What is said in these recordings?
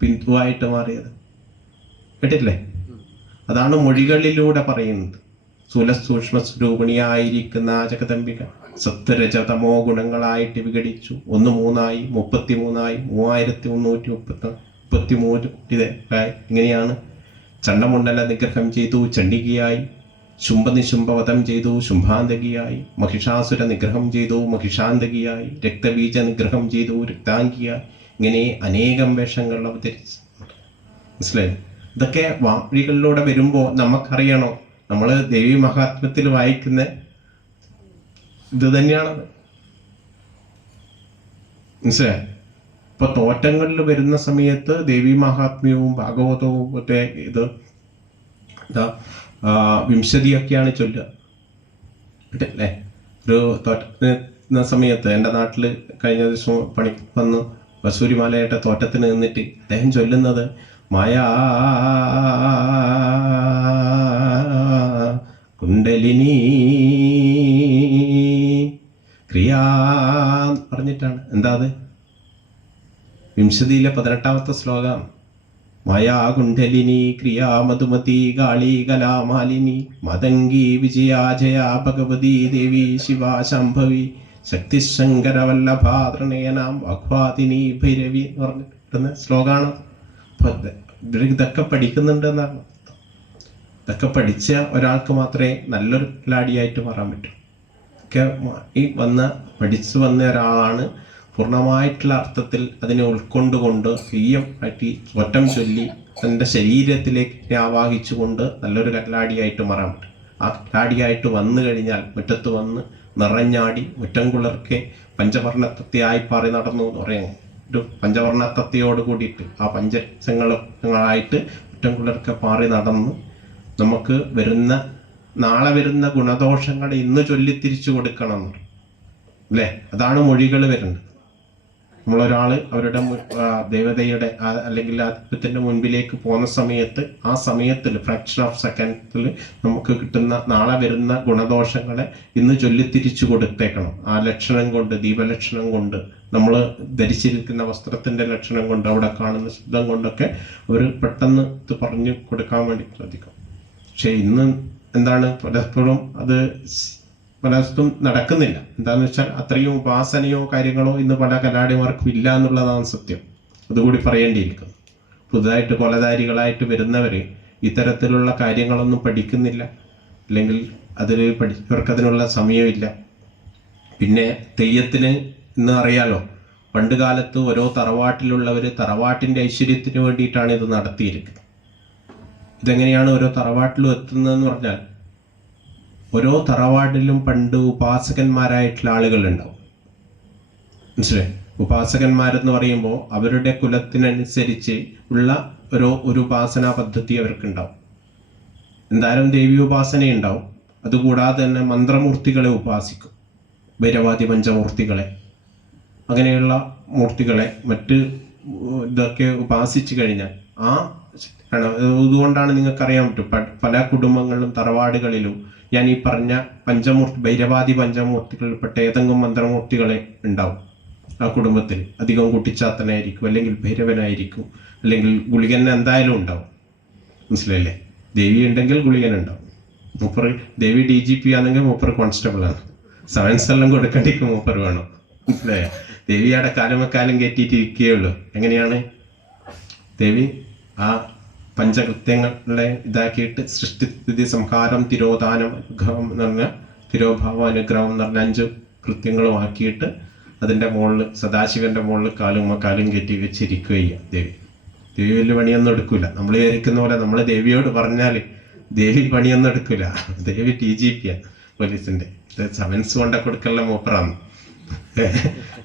ബിന്ദുവായിട്ട് മാറിയത്. കേട്ടില്ലേ? അതാണ് മൊഴികളിലൂടെ പറയുന്നത്. സ്ഥൂലസൂക്ഷ്മ സ്വരൂപിണിയായിരിക്കുന്ന ജഗദംബിക സത്വരജതമോ ഗുണങ്ങളായിട്ട് വിഘടിച്ചു. 1 3 33 3333 ഇത് ഇങ്ങനെയാണ്. ചണ്ഡമുണ്ടല നിഗ്രഹം ചെയ്തു ചണ്ഡികയായി, ശുംഭനിശുംഭവധം ചെയ്തു ശുംഭാന്തകിയായി, മഹിഷാസുര നിഗ്രഹം ചെയ്തു മഹിഷാന്തകിയായി, രക്തബീജ നിഗ്രഹം ചെയ്തു രക്താംഗിയായി. ഇങ്ങനെ അനേകം വേഷങ്ങൾ അവതരിച്ചു. മനസ്സിലായി? ഇതൊക്കെ വാഴികളിലൂടെ വരുമ്പോൾ നമുക്കറിയണോ, നമ്മൾ ദേവി മഹാത്മ്യത്തിൽ വായിക്കുന്ന ഇത് തന്നെയാണത്. മനസ്സിലായി? ഇപ്പൊ തോറ്റങ്ങളിൽ വരുന്ന സമയത്ത് ദേവി മഹാത്മ്യവും ഭാഗവതവും മറ്റേ ഇത് വിംശതിയൊക്കെയാണ് ചൊല്ലുക. അല്ലേ? ഒരു തോറ്റ സമയത്ത് എൻ്റെ നാട്ടിൽ കഴിഞ്ഞ ദിവസം പണി വന്ന് വസൂരിമാലയുടെ തോറ്റത്തിന് നിന്നിട്ട് അദ്ദേഹം ചൊല്ലുന്നത് മായാ കുണ്ടലിനി ക്രിയാ പറഞ്ഞിട്ടാണ്. എന്താ അത്? വിംശതിയിലെ 18ാമത്തെ ശ്ലോകം. മായാ കുണ്ഡലിനി ക്രിയാ മധുമതി കാളി കലാമാലിനി മതംഗി വിജയാ ജയാ ഭഗവതി ദേവി ശിവാ ശംഭവി ശക്തിശങ്കരവല്ലഭാതൃണയനാം വാഗ്വാദിനി ഭൈരവി എന്ന് പറഞ്ഞിട്ടുന്ന ശ്ലോകമാണ്. ഇതൊക്കെ പഠിക്കുന്നുണ്ട് എന്നാണ്. ഇതൊക്കെ പഠിച്ച ഒരാൾക്ക് മാത്രമേ നല്ലൊരു കില്ലാടിയായിട്ട് മാറാൻ പറ്റൂ. ഒക്കെ ഈ പഠിച്ചു വന്ന ഒരാളാണ് പൂർണ്ണമായിട്ടുള്ള അർത്ഥത്തിൽ അതിനെ ഉൾക്കൊണ്ടുകൊണ്ട് ആയിട്ട് ഒറ്റം ചൊല്ലി തൻ്റെ ശരീരത്തിലേക്ക് ആവാഹിച്ചുകൊണ്ട് നല്ലൊരു കല്ലാടിയായിട്ട് മാറാൻ പറ്റും. ആ കല്ലാടിയായിട്ട് വന്നു കഴിഞ്ഞാൽ മുറ്റത്ത് വന്ന് നിറഞ്ഞാടി മുറ്റം കുളിർക്കെ പഞ്ചവർണ്ണത്തത്തെയായി പാറി നടന്നു എന്ന് പറയുന്നു. ഒരു പഞ്ചവർണ്ണത്തത്തെയോട് കൂടിയിട്ട് ആ പഞ്ചങ്ങളായിട്ട് മുറ്റം കുളിർക്കെ പാറി നടന്ന് നമുക്ക് നാളെ വരുന്ന ഗുണദോഷങ്ങളെ ഇന്ന് ചൊല്ലി തിരിച്ചു കൊടുക്കണം അല്ലേ? അതാണ് മൊഴികൾ വരുന്നത്. നമ്മളൊരാൾ അവരുടെ ദേവതയുടെ അല്ലെങ്കിൽ ആത്മത്തിൻ്റെ മുൻപിലേക്ക് പോകുന്ന സമയത്ത് ആ സമയത്തിൽ ഫ്രാക്ഷൻ ഓഫ് സെക്കൻഡിൽ നമുക്ക് കിട്ടുന്ന നാളെ വരുന്ന ഗുണദോഷങ്ങളെ ഇന്ന് ചൊല്ലി തിരിച്ചു കൊടുത്തേക്കണം. ആ ലക്ഷണം കൊണ്ട്, ദീപലക്ഷണം കൊണ്ട്, നമ്മൾ ധരിച്ചിരിക്കുന്ന വസ്ത്രത്തിൻ്റെ ലക്ഷണം കൊണ്ട്, അവിടെ കാണുന്ന ശബ്ദം കൊണ്ടൊക്കെ അവർ പെട്ടെന്ന് ഇത് പറഞ്ഞു കൊടുക്കാൻ വേണ്ടി ശ്രദ്ധിക്കും. പക്ഷെ ഇന്ന് എന്താണ് പലപ്പോഴും അത് പലതും നടക്കുന്നില്ല. എന്താണെന്ന് വെച്ചാൽ അത്രയും ഉപാസനയോ കാര്യങ്ങളോ ഇന്ന് പല കലാടിമാർക്കും ഇല്ല എന്നുള്ളതാണ് സത്യം. അതുകൂടി പറയേണ്ടിയിരിക്കുന്നു. പുതുതായിട്ട് കൊലധാരികളായിട്ട് വരുന്നവർ ഇത്തരത്തിലുള്ള കാര്യങ്ങളൊന്നും പഠിക്കുന്നില്ല, അല്ലെങ്കിൽ ഇവർക്കതിനുള്ള സമയമില്ല. പിന്നെ തെയ്യത്തിന് ഇന്ന് അറിയാലോ, പണ്ട് കാലത്ത് ഓരോ തറവാട്ടിലുള്ളവർ തറവാട്ടിൻ്റെ ഐശ്വര്യത്തിന് വേണ്ടിയിട്ടാണ് ഇത് നടത്തിയിരിക്കുന്നത്. ഇതെങ്ങനെയാണ് ഓരോ തറവാട്ടിലും എത്തുന്നതെന്ന് പറഞ്ഞാൽ, ഓരോ തറവാട്ടിലും പണ്ട് ഉപാസകന്മാരായിട്ടുള്ള ആളുകളുണ്ടാവും. മനസ്സിലായി? ഉപാസകന്മാരെന്ന് പറയുമ്പോൾ അവരുടെ കുലത്തിനനുസരിച്ച് ഉള്ള ഒരു ഉപാസനാ പദ്ധതി അവർക്കുണ്ടാവും. എന്തായാലും ദേവി ഉപാസന ഉണ്ടാവും. അതുകൂടാതെ തന്നെ മന്ത്രമൂർത്തികളെ ഉപാസിക്കും, ഭൈരവാദി പഞ്ചമൂർത്തികളെ, അങ്ങനെയുള്ള മൂർത്തികളെ മറ്റ് ഇതൊക്കെ ഉപാസിച്ചു കഴിഞ്ഞാൽ ഇതുകൊണ്ടാണ് നിങ്ങൾക്കറിയാൻ പറ്റും പല കുടുംബങ്ങളിലും തറവാടുകളിലും ഞാൻ ഈ പറഞ്ഞ ഭൈരവാദി പഞ്ചമൂർത്തികളിൽപ്പെട്ട ഏതെങ്കിലും മന്ത്രമൂർത്തികളെ ഉണ്ടാവും. ആ കുടുംബത്തിൽ അധികം കുട്ടിച്ചാത്തനായിരിക്കും, അല്ലെങ്കിൽ ഭൈരവനായിരിക്കും, അല്ലെങ്കിൽ ഗുളികൻ എന്തായാലും ഉണ്ടാവും. മനസ്സിലായില്ലേ? ദേവി ഉണ്ടെങ്കിൽ ഗുളികൻ ഉണ്ടാവും. ദേവി DGP ആണെങ്കിൽ മൂപ്പർ കോൺസ്റ്റബിൾ ആണ്. സെവൻസ് എല്ലാം കൊടുക്കേണ്ടിക്ക് മൂപ്പർ വേണം. മനസ്സിലായ? ദേവി അവിടെ കാലമക്കാലം കയറ്റിയിട്ട് ഇരിക്കുകയുള്ളൂ. എങ്ങനെയാണ് ദേവി ആ പഞ്ചകൃത്യങ്ങളെ ഇതാക്കിയിട്ട് സൃഷ്ടിസ്ഥിതി സംഹാരം തിരോധാനം അനുഗ്രഹം എന്ന് പറഞ്ഞ തിരോഭാവം അനുഗ്രഹം എന്ന് പറഞ്ഞ 5 കൃത്യങ്ങളും ആക്കിയിട്ട് അതിൻ്റെ മുകളിൽ സദാശിവന്റെ മുകളിൽ കാലും കയറ്റി വെച്ചിരിക്കുകയ്യ ദേവി. ദേവി വലിയ പണിയൊന്നും എടുക്കില്ല. നമ്മൾ വിചാരിക്കുന്ന പോലെ നമ്മൾ ദേവിയോട് പറഞ്ഞാൽ ദേവി പണിയൊന്നും എടുക്കില്ല. ദേവി DGP ആണ്, പോലീസിന്റെ. സെവൻസ് കൊണ്ട കൊടുക്കലുള്ള മൂപ്പറാണ്.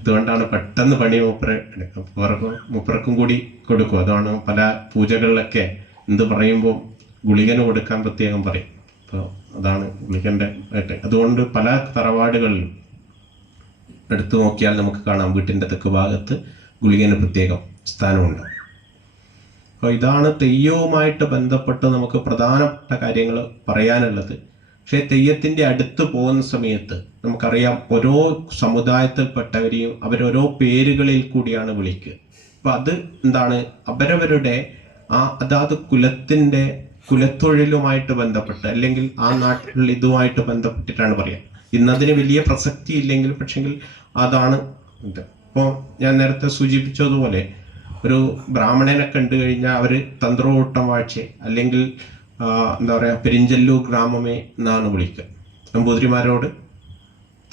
അതുകൊണ്ടാണ് പെട്ടെന്ന് പണി മൂപ്പർക്കും കൂടി കൊടുക്കും. അതാണ് പല പൂജകളിലൊക്കെ എന്ത് പറയുമ്പോൾ ഗുളികന് കൊടുക്കാൻ പ്രത്യേകം പറയും. അപ്പോൾ അതാണ് ഗുളികൻ്റെ ആയിട്ട്. അതുകൊണ്ട് പല തറവാടുകളിലും എടുത്തു നോക്കിയാൽ നമുക്ക് കാണാം വീട്ടിൻ്റെ തെക്ക് ഭാഗത്ത് ഗുളികന് പ്രത്യേകം സ്ഥാനമുണ്ട്. അപ്പോൾ ഇതാണ് തെയ്യവുമായിട്ട് ബന്ധപ്പെട്ട് നമുക്ക് പ്രധാനപ്പെട്ട കാര്യങ്ങൾ പറയാനുള്ളത്. പക്ഷേ തെയ്യത്തിൻ്റെ അടുത്ത് പോകുന്ന സമയത്ത് നമുക്കറിയാം ഓരോ സമുദായത്തിൽപ്പെട്ടവരെയും അവരോരോ പേരുകളിൽ കൂടിയാണ് വിളിക്കുക. അപ്പം അത് എന്താണ്, അവരവരുടെ അതാത് കുലത്തൊഴിലുമായിട്ട് ബന്ധപ്പെട്ട് അല്ലെങ്കിൽ ആ നാട്ടിലുള്ള ഇതുമായിട്ട് ബന്ധപ്പെട്ടിട്ടാണ് പറയുക. ഇന്നതിന് വലിയ പ്രസക്തി ഇല്ലെങ്കിൽ പക്ഷെങ്കിൽ അതാണ് ഇത്. ഇപ്പോൾ ഞാൻ നേരത്തെ സൂചിപ്പിച്ചതുപോലെ ഒരു ബ്രാഹ്മണനെ കണ്ടു കഴിഞ്ഞാൽ അവർ തന്ത്രോട്ടം വാഴ്ച അല്ലെങ്കിൽ എന്താ പറയുക പെരിഞ്ചല്ലൂർ ഗ്രാമമേ എന്നാണ് വിളിക്കുക. നമ്പൂതിരിമാരോട്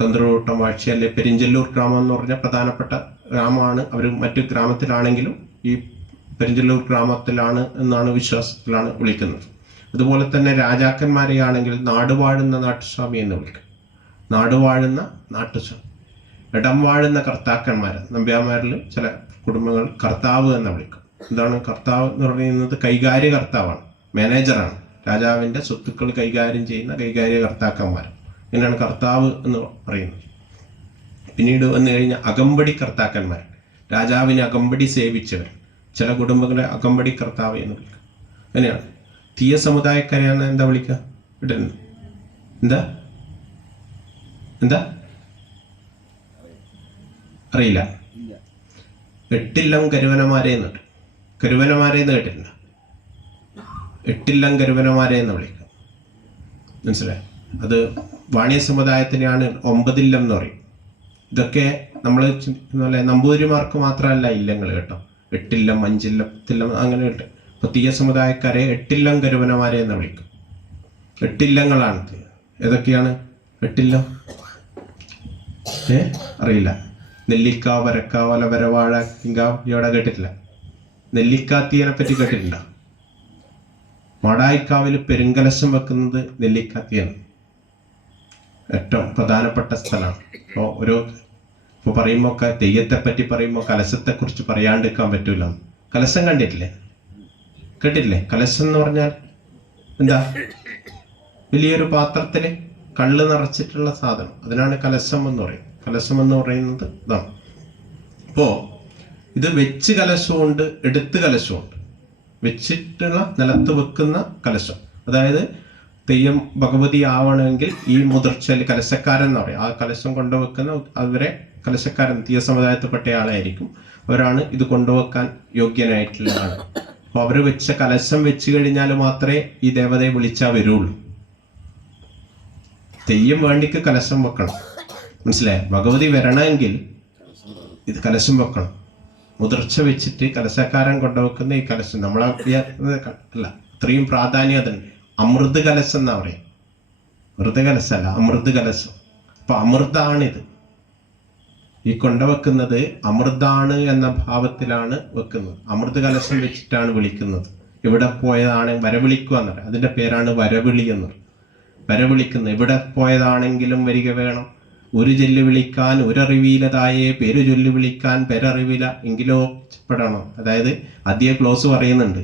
തന്ത്രോട്ടം വാഴ്ച അല്ലെ പെരിഞ്ചല്ലൂർ ഗ്രാമം എന്ന് പറഞ്ഞാൽ പ്രധാനപ്പെട്ട ഗ്രാമമാണ്. അവർ മറ്റു ഗ്രാമത്തിലാണെങ്കിലും ഈ പെരിഞ്ചല്ലൂർ ഗ്രാമത്തിലാണ് എന്നാണ് വിശ്വാസത്തിലാണ് വിളിക്കുന്നത്. അതുപോലെ തന്നെ രാജാക്കന്മാരെയാണെങ്കിൽ നാടുവാഴുന്ന നാട്ടുസ്വാമി എന്ന് വിളിക്കും. നാടുവാഴുന്ന നാട്ടുസ്വാമി. ഇടം വാഴുന്ന കർത്താക്കന്മാർ, നമ്പ്യാന്മാരിൽ ചില കുടുംബങ്ങൾ കർത്താവ് എന്ന് വിളിക്കും. എന്താണ് കർത്താവ് എന്ന് പറയുന്നത്? കൈകാര്യ കർത്താവാണ്, മാനേജറാണ്. രാജാവിൻ്റെ സ്വത്തുക്കൾ കൈകാര്യം ചെയ്യുന്ന കൈകാര്യ കർത്താക്കന്മാർ, ഇങ്ങനെയാണ് കർത്താവ് എന്ന് പറയുന്നത്. പിന്നീട് വന്നു കഴിഞ്ഞാൽ അകമ്പടി കർത്താക്കന്മാർ, രാജാവിന് അകമ്പടി സേവിച്ചവർ. ചില കുടുംബങ്ങളെ അകമ്പടി കർത്താവ് എന്ന് വിളിക്കും. അങ്ങനെയാണ്. തീയ സമുദായക്കാരെയാണ് എന്താ വിളിക്കുക? ഇടുന്നു എന്താ എന്താ അറിയില്ല. എട്ടില്ലം കരുവനമാരെ എന്നുണ്ട്. കരുവനമാരെ എന്ന് കേട്ടില്ല. എട്ടില്ലം കരുവനമാരെ എന്ന് വിളിക്കുക. മനസ്സിലായി? അത് വാണിയ സമുദായത്തിനെയാണ് 9 ഇല്ലം എന്ന് പറയും. ഇതൊക്കെ നമ്മൾ നമ്പൂതിരിമാർക്ക് മാത്രമല്ല ഇല്ലങ്ങൾ കേട്ടോ. 8 ഇല്ലം 5 ഇല്ലം 10 ഇല്ലം അങ്ങനെ ഉണ്ട്. അപ്പോൾ തീയ സമുദായക്കാരെ 8 ഇല്ലം കരുവനമാരെ എന്ന് വിളിക്കും. 8 ഇല്ലങ്ങളാണ്. ഏതൊക്കെയാണ് 8 ഇല്ലം? അറിയില്ല. നെല്ലിക്ക, വരക്ക, വല, വരവാഴ, കിങ്കാവ് ഇവിടെ കേട്ടിട്ടില്ല. നെല്ലിക്കാത്തീയനെ പറ്റി കേട്ടിട്ടില്ല. മാടായിക്കാവിൽ പെരുങ്കലശം വെക്കുന്നത് നെല്ലിക്കാത്തിയാണ്. ഏറ്റവും പ്രധാനപ്പെട്ട സ്ഥലമാണ്. അപ്പോൾ ഇപ്പോൾ പറയുമ്പോൾ ഒക്കെ തെയ്യത്തെ പറ്റി പറയുമ്പോൾ കലശത്തെക്കുറിച്ച് പറയാണ്ടിരിക്കാൻ പറ്റൂല. കലശം കണ്ടിട്ടില്ലേ? കേട്ടിട്ടില്ലേ? കലശം എന്ന് പറഞ്ഞാൽ എന്താ? വലിയൊരു പാത്രത്തിൽ കള്ള് നിറച്ചിട്ടുള്ള സാധനം, അതിനാണ് കലശം എന്ന് പറയും. കലശം എന്ന് പറയുന്നത് ഇതാണ്. അപ്പോൾ ഇത് വെച്ച് കലശമുണ്ട്, എടുത്ത് കലശമുണ്ട്. വെച്ചിട്ടുള്ള നിലത്ത് വെക്കുന്ന കലശം, അതായത് തെയ്യം ഭഗവതി ആവണമെങ്കിൽ ഈ മുതിർച്ചയിൽ കലശക്കാരൻ എന്ന് പറയും. ആ കലശം കൊണ്ടുവെക്കുന്ന അവരെ കലശക്കാരൻ തീയ സമുദായത്തിൽപ്പെട്ട ആളായിരിക്കും. അവരാണ് ഇത് കൊണ്ടുവെക്കാൻ യോഗ്യനായിട്ടുള്ളതാണ്. അപ്പോൾ അവർ വെച്ച കലശം വെച്ച് കഴിഞ്ഞാൽ മാത്രമേ ഈ ദേവതയെ വിളിച്ചാൽ വരുള്ളൂ. തെയ്യം വേണ്ടിക്ക് കലശം വെക്കണം. മനസ്സിലായോ? ഭഗവതി വരണമെങ്കിൽ ഇത് കലശം വെക്കണം. മുതിർച്ച വെച്ചിട്ട് കലശക്കാരൻ കൊണ്ടുവെക്കുന്ന ഈ കലശം നമ്മളെ അല്ല, അത്രയും പ്രാധാന്യം അതുണ്ട്. അമൃത് കലശം എന്നാ പറയും. വെറുതെ കലശമല്ല, അമൃത് കലശം. അപ്പൊ അമൃതാണിത്. ഈ കൊണ്ടുവെക്കുന്നത് അമൃതാണ് എന്ന ഭാവത്തിലാണ് വെക്കുന്നത്. അമൃത് കലശം വെച്ചിട്ടാണ് വിളിക്കുന്നത്. ഇവിടെ പോയതാണ് വരവിളിക്കുക എന്ന് പറയും. അതിന്റെ പേരാണ് വരവിളി എന്ന് പറയും. വരവിളിക്കുന്നത് എവിടെ പോയതാണെങ്കിലും വരിക വേണം. ഒരു ചൊല്ലി വിളിക്കാൻ ഒരറിവിയിലതായേ പേര് ചൊല്ലി വിളിക്കാൻ പെരറിവില എങ്കിലോ പെടണം. അതായത് അധികം ക്ലോസ് പറയുന്നുണ്ട്.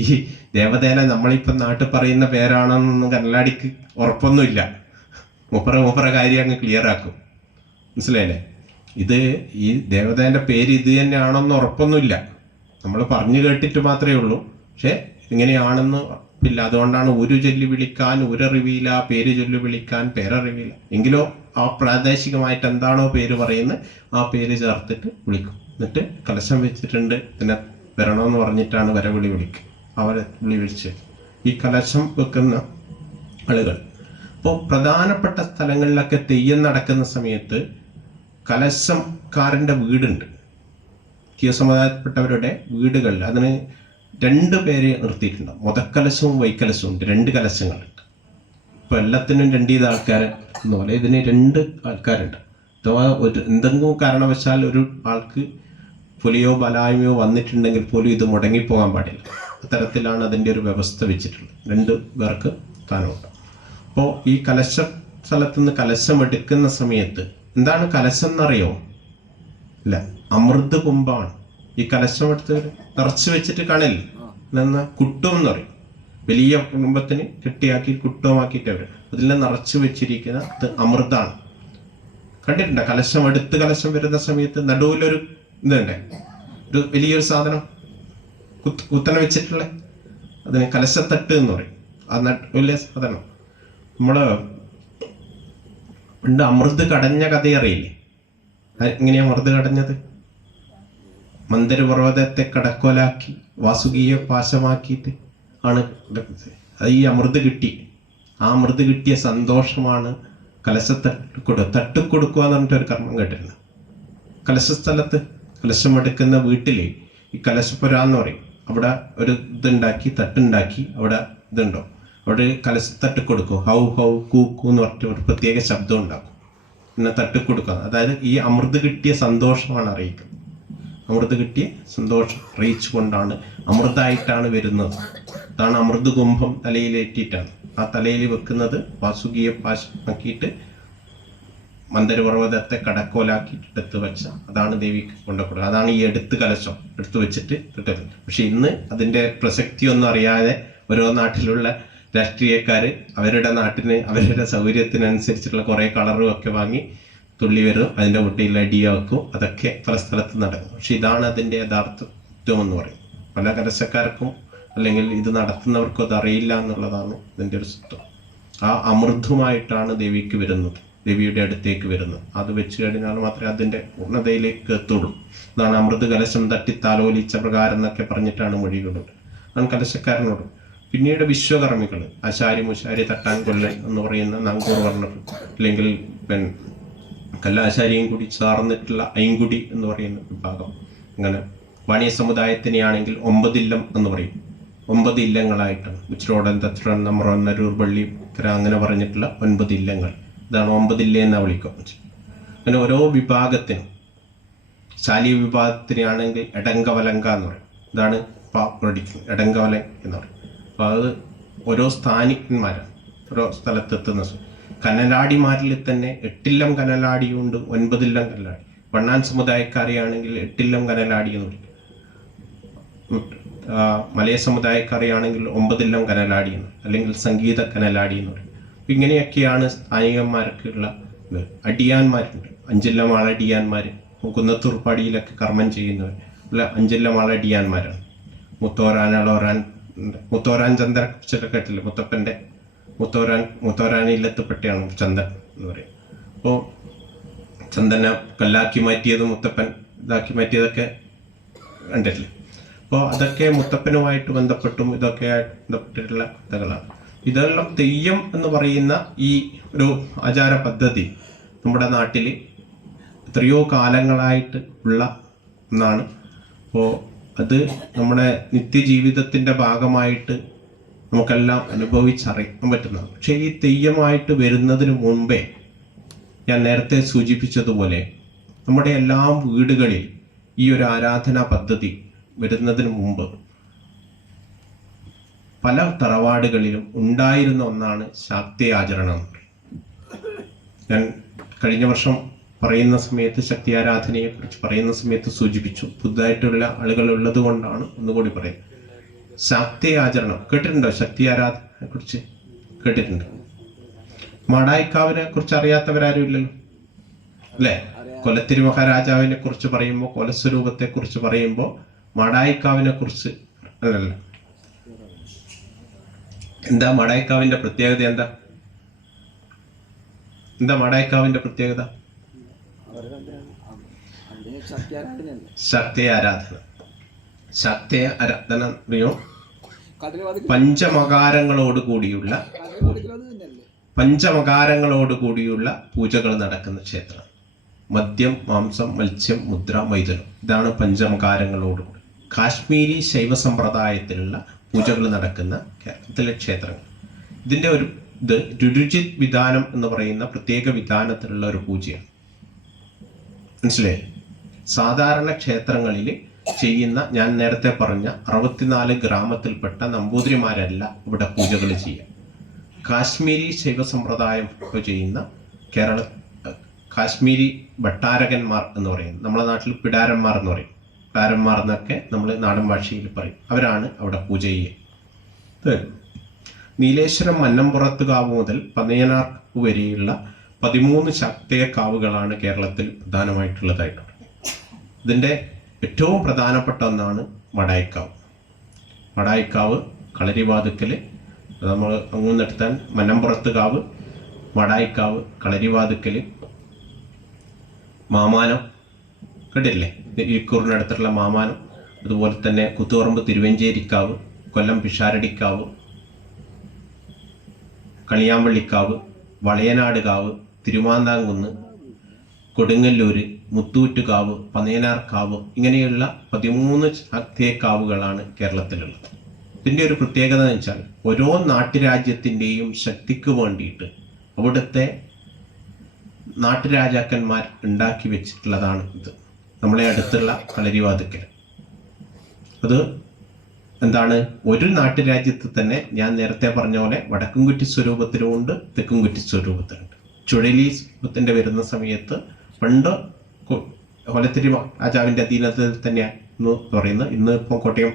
ഈ ദേവതേനെ നമ്മളിപ്പം നാട്ടിൽ പറയുന്ന പേരാണെന്നൊന്നും കല്ലാടിക്ക് ഉറപ്പൊന്നുമില്ല. മൂപ്പറ കാര്യം അങ്ങ് ക്ലിയർ ആക്കും. മനസ്സിലായില്ലേ? ഇത് ഈ ദേവതേൻ്റെ പേര് ഇത് തന്നെയാണെന്ന് ഉറപ്പൊന്നുമില്ല. നമ്മൾ പറഞ്ഞു കേട്ടിട്ട് മാത്രമേ ഉള്ളൂ. പക്ഷെ ഇങ്ങനെയാണെന്ന് ഇല്ല. അതുകൊണ്ടാണ് ഒരു ചൊല്ലി വിളിക്കാൻ ഒരറിവിയില, പേര് ചൊല്ലി വിളിക്കാൻ പേരറിവിയില്ല. എങ്കിലോ ആ പ്രാദേശികമായിട്ട് എന്താണോ പേര് പറയുന്നത് ആ പേര് ചേർത്തിട്ട് വിളിക്കും. എന്നിട്ട് കലശം വെച്ചിട്ടുണ്ട് പിന്നെ വരണമെന്ന് പറഞ്ഞിട്ടാണ് വരവിളി വിളിക്കുക. അവരെ വിളിച്ച് ഈ കലശം വെക്കുന്ന ആളുകൾ. അപ്പോൾ പ്രധാനപ്പെട്ട സ്ഥലങ്ങളിലൊക്കെ തെയ്യം നടക്കുന്ന സമയത്ത് കലശംകാരൻ്റെ വീടുണ്ട്. തീയ സമുദായത്തിൽപ്പെട്ടവരുടെ വീടുകളിൽ അതിന് 2 പേരെ നിർത്തിയിട്ടുണ്ട്. മുതക്കലശവും വൈക്കലശവും ഉണ്ട്. 2 കലശങ്ങളുണ്ട്. ഇപ്പോൾ എല്ലാത്തിനും 2 ആൾക്കാർ എന്ന് പോലെ ഇതിന് 2 ആൾക്കാരുണ്ട്. അഥവാ എന്തെങ്കിലും കാരണവശാൽ ഒരു ആൾക്ക് പുലിയോ ബലായ്മയോ വന്നിട്ടുണ്ടെങ്കിൽ പോലും ഇത് മുടങ്ങിപ്പോകാൻ പാടില്ല. അത്തരത്തിലാണ് അതിൻ്റെ ഒരു വ്യവസ്ഥ വെച്ചിട്ടുള്ളത്. 2 പേർക്ക് സ്ഥാനമുണ്ട്. അപ്പോൾ ഈ കലശ സ്ഥലത്തുനിന്ന് കലശം എടുക്കുന്ന സമയത്ത് എന്താണ് കലശം എന്നറിയോ? ഇല്ല, അമൃത് കുംഭമാണ്. ഈ കലശം എടുത്ത് നിറച്ച് വെച്ചിട്ട് കാണില്ല എന്നാൽ കുട്ടം എന്ന് പറയും. വലിയ കുടുംബത്തിന് കെട്ടിയാക്കി കുട്ടമാക്കിയിട്ട് അവർ അതിൽ നിറച്ച് വെച്ചിരിക്കുന്ന അമൃതാണ്. കണ്ടിട്ടുണ്ടോ? കലശം എടുത്ത് കലശം വരുന്ന സമയത്ത് നടുവിലൊരു ഇതുണ്ട്, ഒരു വലിയൊരു സാധനം കുത്തനെ വെച്ചിട്ടുള്ള, അതിന് കലശത്തട്ട് എന്ന് പറയും. ആ വലിയ സാധനം നമ്മള് പണ്ട് അമൃത് കടഞ്ഞ കഥ അറിയില്ലേ? എങ്ങനെയാ അമൃത് കടഞ്ഞത്? മന്ദരപർവ്വതത്തെ കടക്കോലാക്കി വാസുകിയെ പാശമാക്കിയിട്ട് ആണ് അത് ഈ അമൃത് കിട്ടി. ആ അമൃത് കിട്ടിയ സന്തോഷമാണ് തട്ടിക്കൊടുക്കുക എന്ന് പറഞ്ഞിട്ട് ഒരു കർമ്മം കേട്ടിരുന്നു. കലശസ്ഥലത്ത് കലശമെടുക്കുന്ന വീട്ടിൽ ഈ കലശപ്പുര എന്ന് പറയും. അവിടെ ഒരു ഇതുണ്ടാക്കി തട്ടുണ്ടാക്കി അവിടെ ഇതുണ്ടോ, അവിടെ കലശത്തട്ട് കൊടുക്കും. ഹൗ ഹൗ കൂക്കു എന്ന് പറഞ്ഞിട്ട് ഒരു പ്രത്യേക ശബ്ദം ഉണ്ടാക്കും. പിന്നെ തട്ടിക്കൊടുക്കുക, അതായത് ഈ അമൃത് കിട്ടിയ സന്തോഷമാണ് അറിയിക്കുന്നത്. അമൃത് കിട്ടിയ സന്തോഷം അറിയിച്ചു കൊണ്ടാണ് അമൃതായിട്ടാണ് വരുന്നത്. അതാണ് അമൃത് കുംഭം തലയിലേറ്റിയിട്ടാണ്. ആ തലയിൽ വെക്കുന്നത് വാസുകിയെ പാശമാക്കിയിട്ട് മന്ദരപർവ്വതത്തെ കടക്കോലാക്കിയിട്ട് എടുത്ത് വെച്ച അതാണ് ദേവിക്ക് കൊണ്ടുകൊടുക്കുക. അതാണ് ഈ കലശം എടുത്തു വെച്ചിട്ട് കിട്ടുന്നത്. പക്ഷെ ഇന്ന് അതിൻ്റെ പ്രസക്തിയൊന്നും അറിയാതെ ഓരോ നാട്ടിലുള്ള രാഷ്ട്രീയക്കാർ അവരുടെ നാട്ടിന് അവരുടെ സൗകര്യത്തിനനുസരിച്ചുള്ള കുറേ കളറും ഒക്കെ വാങ്ങി തുള്ളി വരും, അതിൻ്റെ കുട്ടിയിൽ അടിയ വെക്കും. അതൊക്കെ പല സ്ഥലത്ത് നടക്കും. പക്ഷെ ഇതാണ് അതിൻ്റെ യഥാർത്ഥത്വം എന്ന് പറയും. പല കലശക്കാർക്കും അല്ലെങ്കിൽ ഇത് നടത്തുന്നവർക്കും അത് അറിയില്ല എന്നുള്ളതാണ് ഇതിൻ്റെ ഒരു സത്വം. ആ അമൃതുമായിട്ടാണ് ദേവിക്ക് വരുന്നത്, ദേവിയുടെ അടുത്തേക്ക് വരുന്നത്. അത് വെച്ച് കഴിഞ്ഞാൽ മാത്രമേ അതിൻ്റെ പൂർണ്ണതയിലേക്ക് എത്തുള്ളൂ. അതാണ് അമൃത് കലശം തട്ടി താലോലിച്ച പ്രകാരം എന്നൊക്കെ പറഞ്ഞിട്ടാണ് മൊഴികളുണ്ട്. ആണ് കലശക്കാരനോട്. പിന്നീട് വിശ്വകർമ്മികൾ, ആശാരി മുശാരി തട്ടാൻ കൊല്ലൻ എന്ന് പറയുന്ന നങ്കൂർ വർണ്ണർ, അല്ലെങ്കിൽ കല്ലാശാരിയും കൂടി ചേർന്നിട്ടുള്ള ഐങ്കുടി എന്ന് പറയുന്ന വിഭാഗം. അങ്ങനെ വാണിയ സമുദായത്തിനെയാണെങ്കിൽ 9 ഇല്ലം എന്ന് പറയും. 9 ഇല്ലങ്ങളായിട്ടാണ് ഉച്ചിരോടൻ, തത്രൻ, നമ്രൻ, നരൂർ, പള്ളി, അങ്ങനെ പറഞ്ഞിട്ടുള്ള 9 ഇല്ലങ്ങൾ. ഇതാണ് 9 ഇല്ല എന്നാ വിളിക്കുക. അങ്ങനെ ഓരോ വിഭാഗത്തിനും, ശാലി വിഭാഗത്തിനാണെങ്കിൽ എടങ്കവലങ്ക എന്ന് പറയും. ഇതാണ് പഠിക്കുന്നത്, എടങ്കവലം എന്ന് പറയും. അപ്പോൾ അത് ഓരോ സ്ഥാനികന്മാരാണ് ഓരോ സ്ഥലത്തെത്തുന്ന. കനലാടിമാരിൽ തന്നെ 8 ഇല്ലം കനലാടിയുണ്ട്, 9 ഇല്ലം കനലാടി. വണ്ണാൻ സമുദായക്കാരെയാണെങ്കിൽ 8 ഇല്ലം കനലാടി എന്ന് പറയും. മലയ സമുദായക്കാരെയാണെങ്കിൽ 9 ഇല്ലം കനലാടി എന്ന്, അല്ലെങ്കിൽ സംഗീത കനലാടി എന്ന് പറയും. ഇങ്ങനെയൊക്കെയാണ് സ്ഥാനികന്മാർക്കുള്ള ഇത്. അടിയാന്മാരുണ്ട്, 5 ഇല്ലം ആളടിയാന്മാർ. കുന്നത്തൂർപ്പാടിയിലൊക്കെ കർമ്മം ചെയ്യുന്നവർ അല്ല 5 ഇല്ലം ആളടിയാന്മാരാണ്. മുത്തോരാൻ, അളോരാൻ, മുത്തോരാൻ ചന്ദ്രനെ കുറിച്ചൊക്കെ കേട്ടില്ല. മുത്തോരാൻ ഇല്ലത്തുപെട്ടയാണ് ചന്ദൻ എന്ന് പറയും. അപ്പോൾ ചന്ദനെ കല്ലാക്കി മാറ്റിയത് മുത്തപ്പൻ ഇതാക്കി മാറ്റിയതൊക്കെ കണ്ടിട്ടില്ല. അപ്പോൾ അതൊക്കെ മുത്തപ്പനുമായിട്ട് ബന്ധപ്പെട്ടും ഇതൊക്കെ ബന്ധപ്പെട്ടിട്ടുള്ള കഥകളാണ്. ഇതെല്ലാം തെയ്യം എന്ന് പറയുന്ന ഈ ഒരു ആചാര പദ്ധതി നമ്മുടെ നാട്ടിൽ എത്രയോ കാലങ്ങളായിട്ട് ഉള്ള ഒന്നാണ്. അപ്പോൾ അത് നമ്മുടെ നിത്യജീവിതത്തിൻ്റെ ഭാഗമായിട്ട് നമുക്കെല്ലാം അനുഭവിച്ചറിയാൻ പറ്റുന്നതാണ്. പക്ഷേ ഈ തെയ്യമായിട്ട് വരുന്നതിന് മുമ്പേ ഞാൻ നേരത്തെ സൂചിപ്പിച്ചതുപോലെ നമ്മുടെ എല്ലാ വീടുകളിൽ ഈ ഒരു ആരാധനാ പദ്ധതി വരുന്നതിന് മുമ്പ് പല തറവാടുകളിലും ഉണ്ടായിരുന്ന ഒന്നാണ് ശാക്തേ ആചരണം. ഞാൻ കഴിഞ്ഞ വർഷം പറയുന്ന സമയത്ത് ശക്തി ആരാധനയെ കുറിച്ച് പറയുന്ന സമയത്ത് സൂചിപ്പിച്ചു. പുതുതായിട്ടുള്ള ആളുകൾ ഉള്ളത് കൊണ്ടാണ് ഒന്നുകൂടി പറയുന്നത്. ശാക്തേ ആചരണം കേട്ടിട്ടുണ്ടോ? ശക്തി ആരാധനയെ കുറിച്ച് കേട്ടിട്ടുണ്ട്? മാടായിക്കാവിനെ കുറിച്ച് അറിയാത്തവരാരും ഇല്ലല്ലോ അല്ലേ? കൊലത്തിരി മഹാരാജാവിനെ കുറിച്ച് പറയുമ്പോൾ, കൊലസ്വരൂപത്തെ കുറിച്ച് പറയുമ്പോൾ മാടായിക്കാവിനെ കുറിച്ച് അല്ലല്ല. എന്താ മാടായിക്കാവിന്റെ പ്രത്യേകത? എന്താ മാടായിക്കാവിന്റെ പ്രത്യേകത? ശക്തി ആരാധന. ശക്തി ആരാധന അറിയോ? പഞ്ചമകാരങ്ങളോട് കൂടിയുള്ള പൂജകൾ നടക്കുന്ന ക്ഷേത്രം. മദ്യം, മാംസം, മത്സ്യം, മുദ്ര, മൈഥുനം, ഇതാണ് പഞ്ചമകാരങ്ങളോടുകൂടി. കാശ്മീരി ശൈവ സമ്പ്രദായത്തിലുള്ള പൂജകൾ നടക്കുന്ന കേരളത്തിലെ ക്ഷേത്രങ്ങൾ. ഇതിൻ്റെ ഒരു രുരുചിത് വിധാനം എന്ന് പറയുന്ന പ്രത്യേക വിധാനത്തിലുള്ള ഒരു പൂജയാണ്. മനസ്സിലായി? സാധാരണ ക്ഷേത്രങ്ങളിൽ ചെയ്യുന്ന, ഞാൻ നേരത്തെ പറഞ്ഞ 64 ഗ്രാമത്തിൽപ്പെട്ട നമ്പൂതിരിമാരല്ല ഇവിടെ പൂജകൾ ചെയ്യുക. കാശ്മീരി ശൈവ സമ്പ്രദായം ചെയ്യുന്ന കാശ്മീരി ഭട്ടാരകന്മാർ എന്ന് പറയും. നമ്മളെ നാട്ടിൽ പിടാരന്മാർ എന്ന് പറയും. പിടാരന്മാർ എന്നൊക്കെ നമ്മൾ നാടൻ ഭാഷയിൽ പറയും. അവരാണ് അവിടെ പൂജ ചെയ്യുക. നീലേശ്വരം മന്നംപുറത്ത് കാവ് മുതൽ പന്നയനാർ വരെയുള്ള 13 ശാക്തേയ കാവുകളാണ് കേരളത്തിൽ പ്രധാനമായിട്ടുള്ളതായിട്ടുള്ളത്. ഇതിൻ്റെ ഏറ്റവും പ്രധാനപ്പെട്ട ഒന്നാണ് മടായിക്കാവ്. മടായിക്കാവ് കളരിവാതുക്കൽ, നമ്മൾ അങ്ങുന്നെടുത്താൽ മന്നംപുറത്ത് കാവ്, മടായിക്കാവ്, കളരിവാതുക്കൽ, മാമാനം, കേട്ടില്ലേ? ഇരിക്കൂറിനടുത്തുള്ള മാമാനം, അതുപോലെ തന്നെ കുത്തുപറമ്പ് തിരുവഞ്ചേരിക്കാവ്, കൊല്ലം പിഷാരടിക്കാവ്, കണിയാമ്പള്ളിക്കാവ്, വളയനാട് കാവ്, തിരുമാന്താംകുന്ന്, കൊടുങ്ങല്ലൂര്, മുത്തൂറ്റുകാവ്, പനയനാർക്കാവ്, ഇങ്ങനെയുള്ള 13 ശാക്തേയക്കാവുകളാണ് കേരളത്തിലുള്ളത്. ഇതിൻ്റെ ഒരു പ്രത്യേകത എന്ന് വെച്ചാൽ ഓരോ നാട്ടുരാജ്യത്തിൻ്റെയും ശക്തിക്ക് വേണ്ടിയിട്ട് അവിടുത്തെ നാട്ടുരാജാക്കന്മാർ ഉണ്ടാക്കി വെച്ചിട്ടുള്ളതാണ് ഇത്. നമ്മളെ അടുത്തുള്ള കളരിവാതുക്കൽ അത് എന്താണ്, ഒരു നാട്ടുരാജ്യത്ത് തന്നെ ഞാൻ നേരത്തെ പറഞ്ഞ പോലെ വടക്കുംകുറ്റി സ്വരൂപത്തിലുമുണ്ട്, തെക്കുംകുറ്റി സ്വരൂപത്തിലുണ്ട്. ചുഴലി സ്വരൂപത്തിൻ്റെ വരുന്ന സമയത്ത് പണ്ട് കൊലത്തിരി രാജാവിൻ്റെ അധീനത്തിൽ തന്നെയാണ് പറയുന്നത്. ഇന്ന് ഇപ്പോൾ കോട്ടയം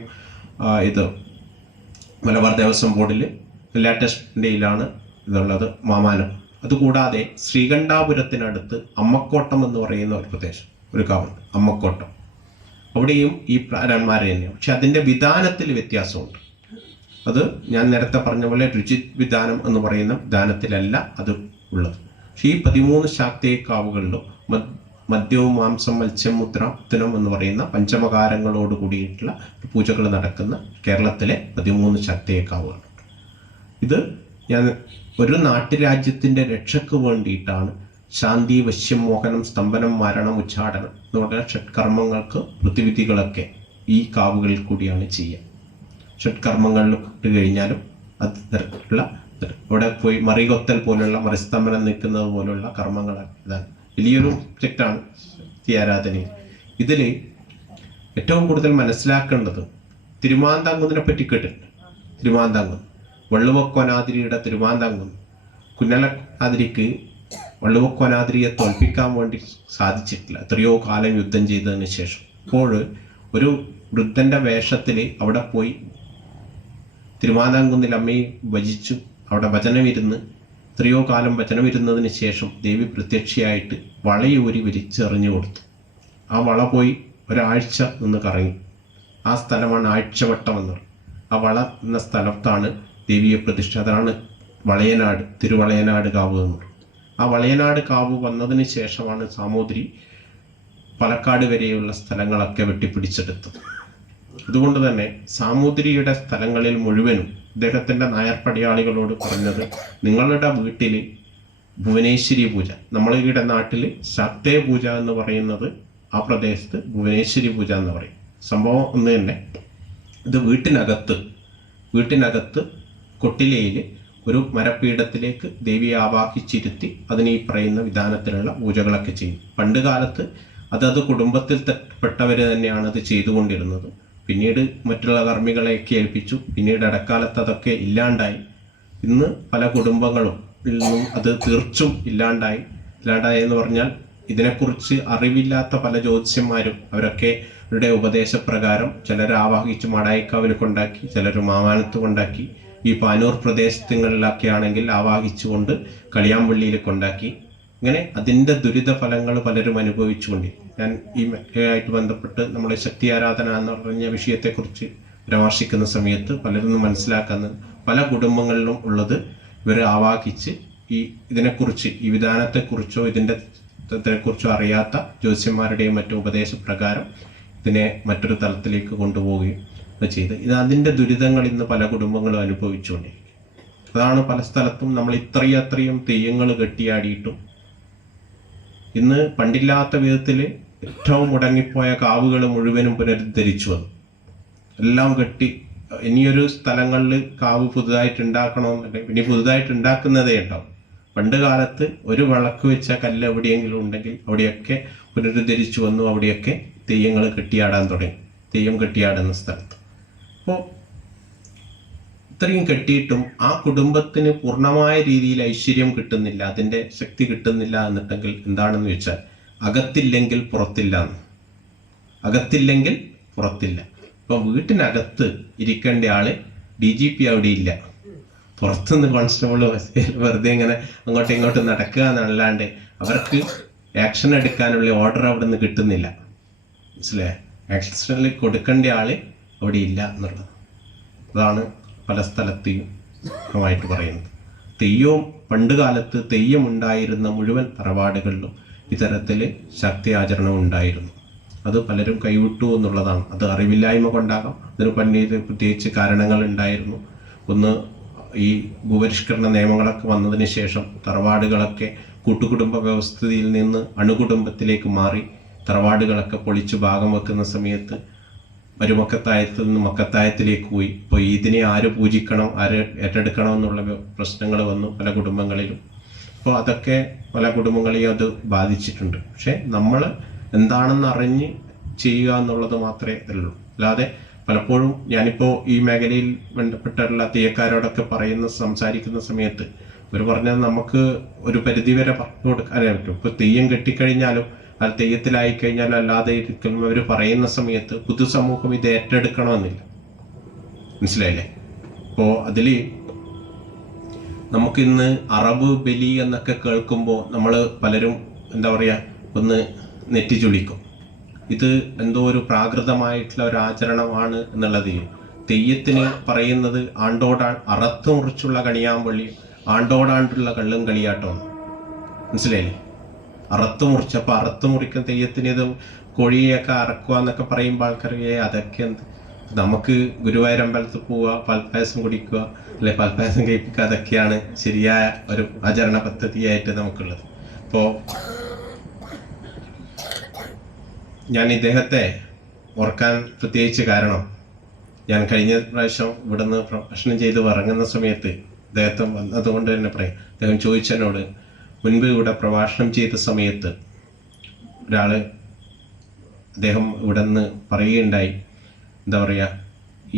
ഇത് മലബാർ ദേവസ്വം ബോർഡിൽ ലേറ്റസ്റ്റിൻ്റെയിലാണ് ഇതുള്ളത്, മാമാനം. അതുകൂടാതെ ശ്രീകണ്ഠാപുരത്തിനടുത്ത് അമ്മക്കോട്ടം എന്ന് പറയുന്ന ഒരു പ്രദേശം, ഒരു കാവുണ്ട്, അമ്മക്കോട്ടം. അവിടെയും ഈ പ്രാരന്മാർ തന്നെയാണ്. പക്ഷെ അതിൻ്റെ വിധാനത്തിൽ വ്യത്യാസമുണ്ട്. അത് ഞാൻ നേരത്തെ പറഞ്ഞ പോലെ രുചി വിധാനം എന്ന് പറയുന്ന വിധാനത്തിലല്ല അത് ഉള്ളത്. പക്ഷേ ഈ 13 ശാക്തേയക്കാവുകളിലും മദ്യവും മാംസം മത്സ്യം മുദ്രാത്തനം എന്ന് പറയുന്ന പഞ്ചമകാരങ്ങളോട് കൂടിയിട്ടുള്ള പൂജകൾ നടക്കുന്ന കേരളത്തിലെ 13 ശാക്തേയക്കാവുകളുണ്ട്. ഇത് ഞാൻ ഒരു നാട്ടുരാജ്യത്തിൻ്റെ രക്ഷയ്ക്ക് വേണ്ടിയിട്ടാണ് ശാന്തി, വശ്യം, മോഹനം, സ്തംഭനം, മരണം, ഉച്ചാടനം എന്ന് പറഞ്ഞ ഷഡ്കർമ്മങ്ങൾക്ക് പ്രതിവിധികളൊക്കെ ഈ കാവുകളിൽ കൂടിയാണ് ചെയ്യുക. ഷഡ്കർമ്മങ്ങളിൽ ഇട്ട് കഴിഞ്ഞാലും അത് തരത്തിലുള്ള അവിടെ പോയി മറികൊത്തൽ പോലുള്ള, മറിസ്തംഭനം നിൽക്കുന്നത് പോലുള്ള കർമ്മങ്ങളാണ്. ഇതാണ് വലിയൊരു സബ്ജക്റ്റാണ് ഈ ആരാധനയിൽ. ഇതിൽ ഏറ്റവും കൂടുതൽ മനസ്സിലാക്കേണ്ടത് തിരുമാന്താംകുന്നിനെ പറ്റി കേട്ടിട്ടുണ്ട്. തിരുമാന്താംകുന്ന്, വള്ളുവക്കോനാതിരിയുടെ തിരുമാന്താംകുന്ന്. കുഞ്ഞലനാതിരിക്ക് വള്ളുവക്കോനാതിരിയെ തോൽപ്പിക്കാൻ വേണ്ടി സാധിച്ചിട്ടില്ല, എത്രയോ കാലം യുദ്ധം ചെയ്തതിന് ശേഷം. അപ്പോൾ ഒരു വൃദ്ധൻ്റെ വേഷത്തിൽ അവിടെ പോയി തിരുമാന്താംകുന്നിൽ അമ്മയെ ഭജിച്ചു, അവിടെ ഭജനമിരുന്ന് എത്രയോ കാലം ഭജനമിരുന്നതിന് ശേഷം ദേവി പ്രത്യക്ഷയായിട്ട് വളയൂരി വലിച്ചെറിഞ്ഞു കൊടുത്തു. ആ വള പോയി ഒരാഴ്ച നിന്ന് കറങ്ങി. ആ സ്ഥലമാണ് ആഴ്ചവട്ടം എന്ന് പറയും. ആ വള എന്ന സ്ഥലത്താണ് ദേവിയെ പ്രതിഷ്ഠ. അതാണ് വളയനാട്, തിരുവളയനാട് കാവ് എന്ന് പറയും. ആ വളയനാട് കാവ് വന്നതിന് ശേഷമാണ് സാമൂതിരി പാലക്കാട് വരെയുള്ള സ്ഥലങ്ങളൊക്കെ വെട്ടിപ്പിടിച്ചെടുത്തത്. അതുകൊണ്ട് തന്നെ സാമൂതിരിയുടെ സ്ഥലങ്ങളിൽ മുഴുവനും അദ്ദേഹത്തിൻ്റെ നായർ പടയാളികളോട് പറഞ്ഞത്, നിങ്ങളുടെ വീട്ടിൽ ഭുവനേശ്വരി പൂജ, നമ്മളുടെ നാട്ടിൽ ശാക്തേയ പൂജ എന്ന് പറയുന്നത് ആ പ്രദേശത്ത് ഭുവനേശ്വരി പൂജ എന്ന് പറയും. സംഭവം ഒന്ന് തന്നെ. ഇത് വീട്ടിനകത്ത് കൊട്ടിലയിൽ ഒരു മരപ്പീഠത്തിലേക്ക് ദേവിയെ ആവാഹിച്ചിരുത്തി അതിന് ഈ പറയുന്ന വിധാനത്തിലുള്ള പൂജകളൊക്കെ ചെയ്യും. പണ്ട് കാലത്ത് അതത് കുടുംബത്തിൽ പെട്ടവർ തന്നെയാണ് അത് ചെയ്തുകൊണ്ടിരുന്നത്. പിന്നീട് മറ്റുള്ള കർമ്മികളെയൊക്കെ ഏൽപ്പിച്ചു. പിന്നീട് ഇടക്കാലത്ത് അതൊക്കെ ഇല്ലാണ്ടായി. ഇന്ന് പല കുടുംബങ്ങളും നിന്നും അത് തീർച്ചും ഇല്ലാണ്ടായി എന്ന് പറഞ്ഞാൽ ഇതിനെക്കുറിച്ച് അറിവില്ലാത്ത പല ജ്യോതിഷ്യന്മാരും അവരൊക്കെ അവരുടെ ഉപദേശപ്രകാരം ചിലർ ആവാഹിച്ച് മടായിക്കാവിൽ കൊണ്ടാക്കി, ചിലർ മാമാനത്ത് കൊണ്ടാക്കി, ഈ പാനൂർ പ്രദേശങ്ങളിലൊക്കെ ആണെങ്കിൽ ആവാഹിച്ചുകൊണ്ട് കളിയാമ്പള്ളിയിൽ കൊണ്ടാക്കി. ഇങ്ങനെ അതിൻ്റെ ദുരിത ഫലങ്ങൾ പലരും അനുഭവിച്ചുകൊണ്ട് ഞാൻ ഈ മേഖലയായിട്ട് ബന്ധപ്പെട്ട് നമ്മുടെ ശക്തി ആരാധന എന്ന് പറഞ്ഞ വിഷയത്തെക്കുറിച്ച് പരാമർശിക്കുന്ന സമയത്ത് പലരും മനസ്സിലാക്കുന്നത് പല കുടുംബങ്ങളിലും ഉള്ളത് ഇവർ ആവാഹിച്ച് ഇതിനെക്കുറിച്ച് ഈ വിധാനത്തെക്കുറിച്ചോ ഇതിനെക്കുറിച്ചോ അറിയാത്ത ജ്യോതിഷ്യന്മാരുടെയും മറ്റു ഉപദേശപ്രകാരം ഇതിനെ മറ്റൊരു തലത്തിലേക്ക് കൊണ്ടുപോവുകയും ചെയ്ത് അതിൻ്റെ ദുരിതങ്ങൾ ഇന്ന് പല കുടുംബങ്ങളും അനുഭവിച്ചുകൊണ്ടിരിക്കും. അതാണ് പല സ്ഥലത്തും നമ്മൾ ഇത്രയും തെയ്യങ്ങൾ കെട്ടിയാടിയിട്ടും ഇന്ന് പണ്ടില്ലാത്ത വിധത്തിൽ ഏറ്റവും മുടങ്ങിപ്പോയ കാവുകൾ മുഴുവനും പുനരുദ്ധരിച്ചു വന്നു. എല്ലാം കെട്ടി ഇനിയൊരു സ്ഥലങ്ങളിൽ കാവ് പുതുതായിട്ട് ഉണ്ടാക്കണമെന്നുണ്ടെങ്കിൽ ഇനി പുതുതായിട്ട് ഉണ്ടാക്കുന്നതേ ഉണ്ടാവും. പണ്ട് കാലത്ത് ഒരു വിളക്ക് വെച്ച കല്ല് എവിടെയെങ്കിലും ഉണ്ടെങ്കിൽ അവിടെയൊക്കെ പുനരുദ്ധരിച്ചു വന്നു. അവിടെയൊക്കെ തെയ്യങ്ങൾ കെട്ടിയാടാൻ തുടങ്ങി, തെയ്യം കെട്ടിയാടുന്ന സ്ഥലത്ത്. അപ്പോൾ ഇത്രയും കെട്ടിയിട്ടും ആ കുടുംബത്തിന് പൂർണ്ണമായ രീതിയിൽ ഐശ്വര്യം കിട്ടുന്നില്ല, അതിൻ്റെ ശക്തി കിട്ടുന്നില്ല എന്നുണ്ടെങ്കിൽ എന്താണെന്ന് വെച്ചാൽ അകത്തില്ലെങ്കിൽ പുറത്തില്ല. അകത്തില്ലെങ്കിൽ പുറത്തില്ല. ഇപ്പം വീട്ടിനകത്ത് ഇരിക്കേണ്ട ആള് DGP അവിടെ ഇല്ല, പുറത്തുനിന്ന് കോൺസ്റ്റബിൾ വെറുതെ ഇങ്ങനെ അങ്ങോട്ടും ഇങ്ങോട്ടും നടക്കുക എന്നല്ലാണ്ട് അവർക്ക് ആക്ഷൻ എടുക്കാനുള്ള ഓർഡർ അവിടെ നിന്ന് കിട്ടുന്നില്ല. മനസ്സിലായേ? ആക്ഷനിൽ കൊടുക്കേണ്ട ആള് അവിടെ ഇല്ല എന്നുള്ളത്. അതാണ് പല സ്ഥലത്തെയും പറയുന്നത്. തെയ്യവും പണ്ട് കാലത്ത് തെയ്യം ഉണ്ടായിരുന്ന മുഴുവൻ തറവാടുകളിലും ഇത്തരത്തിൽ ശക്തി ആചരണം ഉണ്ടായിരുന്നു. അത് പലരും കൈവിട്ടു എന്നുള്ളതാണ്. അത് അറിവില്ലായ്മ കൊണ്ടാകാം, അതിന് പ്രത്യേകിച്ച് കാരണങ്ങൾ ഉണ്ടായിരുന്നു. ഒന്ന്, ഈ ഭൂപരിഷ്കരണ നിയമങ്ങളൊക്കെ വന്നതിന് ശേഷം തറവാടുകളൊക്കെ കൂട്ടുകുടുംബ വ്യവസ്ഥയിൽ നിന്ന് അണുകുടുംബത്തിലേക്ക് മാറി തറവാടുകളൊക്കെ പൊളിച്ചു ഭാഗം വെക്കുന്ന സമയത്ത് മരുമക്കത്തായത്തിൽ നിന്ന് മക്കത്തായത്തിലേക്ക് പോയി. ഇപ്പോൾ ഇതിനെ ആര് പൂജിക്കണം, ആര് ഏറ്റെടുക്കണം എന്നുള്ള പ്രശ്നങ്ങൾ വന്നു പല കുടുംബങ്ങളിലും. അപ്പോൾ അതൊക്കെ പല കുടുംബങ്ങളെയും അത് ബാധിച്ചിട്ടുണ്ട്. പക്ഷെ നമ്മൾ എന്താണെന്ന് അറിഞ്ഞ് ചെയ്യുക എന്നുള്ളത് മാത്രമേ ഉള്ളൂ. അല്ലാതെ പലപ്പോഴും ഞാനിപ്പോൾ ഈ മേഖലയിൽ ബന്ധപ്പെട്ടുള്ള തെയ്യക്കാരോടൊക്കെ സംസാരിക്കുന്ന സമയത്ത് അവർ പറഞ്ഞത് നമുക്ക് ഒരു പരിധിവരെ പറഞ്ഞു കൊടുക്കാൻ പറ്റും. ഇപ്പോൾ തെയ്യം കെട്ടിക്കഴിഞ്ഞാലും അത് തെയ്യത്തിലായി കഴിഞ്ഞാലും അല്ലാതെ ഇരിക്കുമ്പോൾ അവർ പറയുന്ന സമയത്ത് പൊതുസമൂഹം ഇത് ഏറ്റെടുക്കണമെന്നില്ല. മനസ്സിലായില്ലേ? അപ്പോൾ അതിൽ നമുക്കിന്ന് അറബ് ബലി എന്നൊക്കെ കേൾക്കുമ്പോൾ നമ്മൾ പലരും എന്താ പറയുക, ഒന്ന് നെറ്റിച്ചുളിക്കും. ഇത് എന്തോ ഒരു പ്രാകൃതമായിട്ടുള്ള ഒരു ആചരണമാണ് എന്നുള്ളത്. തെയ്യത്തിന് പറയുന്നത് അറത്ത് മുറിച്ചുള്ള കണിയാമ്പള്ളി, ആണ്ടോടാണ്ടുള്ള കള്ളും കളിയാട്ടമാണ്. മനസ്സിലായില്ലേ? അറത്ത് മുറിച്ചപ്പോൾ അറത്ത് മുറിക്കുന്ന തെയ്യത്തിന് ഇത് കോഴിയൊക്കെ അറക്കുക എന്നൊക്കെ പറയുമ്പോൾ ആൾക്കാർക്ക് അതൊക്കെ എന്ത്, നമുക്ക് ഗുരുവായൂരമ്പലത്തിൽ പോവുക, പാൽപ്പായസം കുടിക്കുക, അല്ലെ പാൽപ്പായസം കഴിപ്പിക്കുക, അതൊക്കെയാണ് ശരിയായ ഒരു ആചരണ പദ്ധതിയായിട്ട് നമുക്കുള്ളത്. അപ്പോൾ ഞാൻ ഇദ്ദേഹത്തെ ഓർക്കാൻ പ്രത്യേകിച്ച് കാരണം, ഞാൻ കഴിഞ്ഞ പ്രാവശ്യം ഇവിടുന്ന് പ്രഭാഷണം ചെയ്ത് ഇറങ്ങുന്ന സമയത്ത് അദ്ദേഹത്തെ വന്നതുകൊണ്ട് തന്നെ പറയും. അദ്ദേഹം ചോദിച്ചതിനോട്, മുൻപ് ഇവിടെ പ്രഭാഷണം ചെയ്ത സമയത്ത് അദ്ദേഹം ഇവിടെ നിന്ന് പറയുകയുണ്ടായി, എന്താ പറയുക,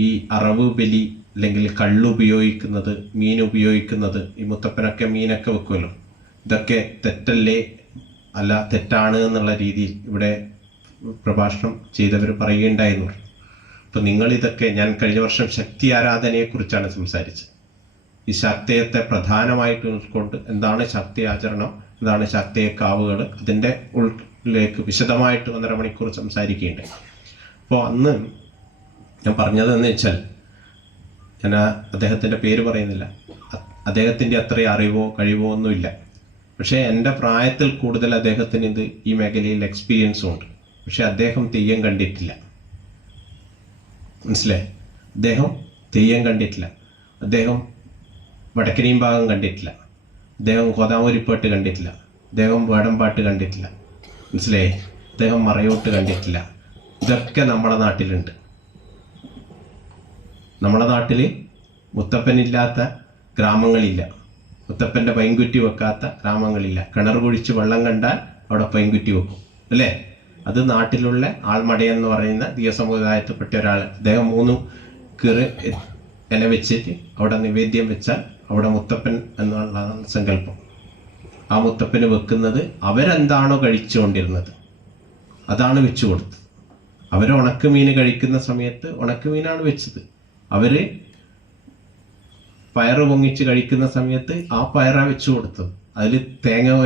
ഈ അറവ് ബലി അല്ലെങ്കിൽ കള്ളുപയോഗിക്കുന്നത്, മീൻ ഉപയോഗിക്കുന്നത്, ഈ മുത്തപ്പനൊക്കെ മീനൊക്കെ വെക്കുമല്ലോ, ഇതൊക്കെ തെറ്റല്ലേ, അല്ല തെറ്റാണ് എന്നുള്ള രീതിയിൽ ഇവിടെ പ്രഭാഷണം ചെയ്തവർ പറയുകയുണ്ടായിരുന്നു. അപ്പോൾ നിങ്ങളിതൊക്കെ, ഞാൻ കഴിഞ്ഞ വർഷം ശക്തി ആരാധനയെക്കുറിച്ചാണ് സംസാരിച്ചത്. ഈ ശക്തിയത്തെ പ്രധാനമായിട്ട് ഉൾക്കൊണ്ട് എന്താണ് ശക്തി ആചരണം, എന്താണ് ശക്തിയക്കാവുകൾ, അതിൻ്റെ ഉള്ളിലേക്ക് വിശദമായിട്ട് 1.5 മണിക്കൂർ സംസാരിക്കുകയുണ്ടായി. അപ്പോൾ അന്ന് ഞാൻ പറഞ്ഞതെന്ന് വെച്ചാൽ, ഞാൻ അദ്ദേഹത്തിൻ്റെ പേര് പറയുന്നില്ല, അദ്ദേഹത്തിൻ്റെ അത്രയും അറിവോ കഴിവോ ഒന്നുമില്ല. പക്ഷേ എൻ്റെ പ്രായത്തിൽ കൂടുതൽ അദ്ദേഹത്തിന് ഈ മേഖലയിൽ എക്സ്പീരിയൻസും ഉണ്ട്. പക്ഷെ അദ്ദേഹം തെയ്യം കണ്ടിട്ടില്ല. മനസ്സിലായി? അദ്ദേഹം തെയ്യം കണ്ടിട്ടില്ല. അദ്ദേഹം വടക്കനിയും ഭാഗം കണ്ടിട്ടില്ല. അദ്ദേഹം കോതാമൂരിപ്പാട്ട് കണ്ടിട്ടില്ല. അദ്ദേഹം വേടമ്പാട്ട് കണ്ടിട്ടില്ല. മനസ്സിലായി? അദ്ദേഹം മറയോട്ട് കണ്ടിട്ടില്ല. ഇതൊക്കെ നമ്മുടെ നാട്ടിലുണ്ട്. നമ്മുടെ നാട്ടിൽ മുത്തപ്പനില്ലാത്ത ഗ്രാമങ്ങളില്ല. മുത്തപ്പൻ്റെ പൈൻകുറ്റി വെക്കാത്ത ഗ്രാമങ്ങളില്ല. കിണർ കുഴിച്ച് വെള്ളം കണ്ടാൽ അവിടെ പൈൻകുറ്റി വെക്കും, അല്ലേ? അത് നാട്ടിലുള്ള ആൾമടയെന്ന് പറയുന്ന തീയ സമുദായത്തിൽപ്പെട്ട ഒരാൾ, അദ്ദേഹം 3 കീറ് ഇല വെച്ചിട്ട് അവിടെ നിവേദ്യം വെച്ചാൽ അവിടെ മുത്തപ്പൻ എന്നുള്ളതാണ് സങ്കല്പം. ആ മുത്തപ്പന് വെക്കുന്നത് അവരെന്താണോ കഴിച്ചുകൊണ്ടിരുന്നത് അതാണ് വെച്ചു കൊടുത്തത്. അവർ ഉണക്കമീൻ കഴിക്കുന്ന സമയത്ത് ഉണക്കമീനാണ് വെച്ചത്. അവർ പയറ് പൊങ്ങിച്ച് കഴിക്കുന്ന സമയത്ത് ആ പയറാ വെച്ചു കൊടുത്തത്. അതിൽ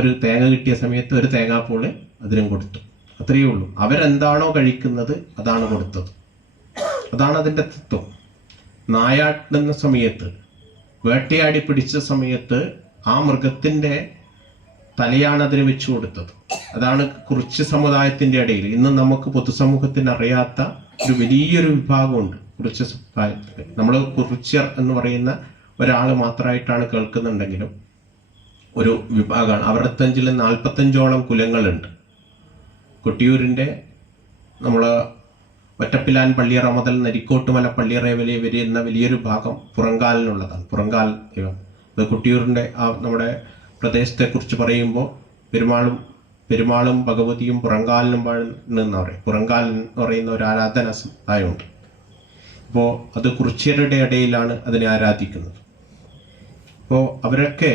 ഒരു തേങ്ങ കിട്ടിയ സമയത്ത് ഒരു തേങ്ങാപ്പൂള് അതിനും കൊടുത്തു. അത്രയേ ഉള്ളൂ. അവരെന്താണോ കഴിക്കുന്നത് അതാണ് കൊടുത്തത്. അതാണ് അതിൻ്റെ തത്വം. നായാട്ടുന്ന സമയത്ത്, വേട്ടയാടി പിടിച്ച സമയത്ത് ആ മൃഗത്തിൻ്റെ തലയാണ് അതിന് വെച്ചു കൊടുത്തത്. അതാണ് കുറിച്യ സമുദായത്തിൻ്റെ ഇടയിൽ ഇന്ന് നമുക്ക് പൊതുസമൂഹത്തിന് അറിയാത്ത ഒരു വലിയൊരു വിഭാഗമുണ്ട്. കുറിച്യ സമുദായത്തിൽ നമ്മൾ കുറിച്യർ എന്ന് പറയുന്ന ഒരാൾ മാത്രമായിട്ടാണ് കേൾക്കുന്നുണ്ടെങ്കിലും ഒരു വിഭാഗമാണ്. അവരുടെ 45ഓളം കുലങ്ങളുണ്ട്. കൊട്ടിയൂരിൻ്റെ നമ്മൾ ഒറ്റപ്പിലാൻ പള്ളിയറ മുതൽ നരിക്കോട്ടുമല പള്ളിയറ വരെ വരുന്ന വലിയൊരു ഭാഗം പുറങ്കാലിനുള്ളതാണ്. പുറങ്കാൽ ദൈവം. അത് കൊട്ടിയൂരിൻ്റെ നമ്മുടെ പ്രദേശത്തെക്കുറിച്ച് പറയുമ്പോൾ പെരുമാളും ഭഗവതിയും പുറങ്കാലിനും വാഴുന്നെന്ന് പറയും. പുറങ്കാൽ എന്ന് പറയുന്ന ഒരു ആരാധന സമ്പ്രദായമുണ്ട്. അപ്പോൾ അത് കുറിച്യരുടെ ഇടയിലാണ് അതിനെ ആരാധിക്കുന്നത്. അപ്പോൾ അവരൊക്കെ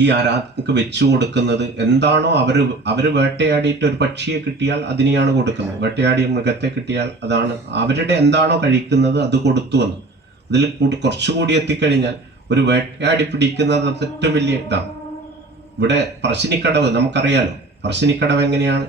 ഈ ആരാധനക്ക് വെച്ചു കൊടുക്കുന്നത് എന്താണോ അവർ വേട്ടയാടിയിട്ട് ഒരു പക്ഷിയെ കിട്ടിയാൽ അതിനെയാണ് കൊടുക്കുന്നത്. വേട്ടയാടിയ മൃഗത്തെ കിട്ടിയാൽ അതാണ് അവരുടെ എന്താണോ കഴിക്കുന്നത് അത് കൊടുത്തു എന്ന്. അതിൽ കുറച്ചുകൂടി എത്തിക്കഴിഞ്ഞാൽ ഒരു വേട്ടയാടി പിടിക്കുന്നത് ഏറ്റവും വലിയ ഇതാണ്. ഇവിടെ പറശ്ശിനിക്കടവ് നമുക്കറിയാലോ. പറശ്ശിനിക്കടവ് എങ്ങനെയാണ്?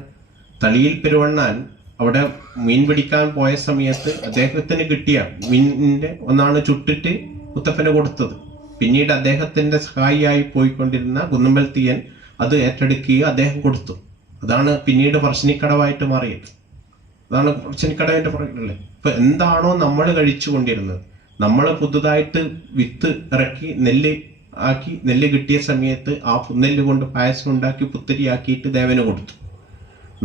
തളിയിൽ പെരുവണ്ണാൻ അവിടെ മീൻ പിടിക്കാൻ പോയ സമയത്ത് അദ്ദേഹത്തിന് കിട്ടിയ മീനിൻ്റെ ഒന്നാണ് ചുട്ടിട്ട് മുത്തപ്പന് കൊടുത്തത്. പിന്നീട് അദ്ദേഹത്തിൻ്റെ സഹായിയായി പോയിക്കൊണ്ടിരുന്ന കുന്നമ്പൽ തീയൻ അത് ഏറ്റെടുക്കുകയും അദ്ദേഹം കൊടുത്തു. അതാണ് പിന്നീട് പറശ്ശിനിക്കടവായിട്ട് മാറിയത്. അതാണ് പറശ്ശിനിക്കടവിൻ്റെ പറയുന്നത്. ഇപ്പൊ എന്താണോ നമ്മൾ കഴിച്ചു കൊണ്ടിരുന്നത്, നമ്മൾ പുതുതായിട്ട് വിത്ത് ഇറക്കി നെല്ല് ആക്കി, നെല്ല് കിട്ടിയ സമയത്ത് ആ നെല്ല് കൊണ്ട് പായസം ഉണ്ടാക്കി പുത്തരിയാക്കിയിട്ട് ദേവന് കൊടുത്തു.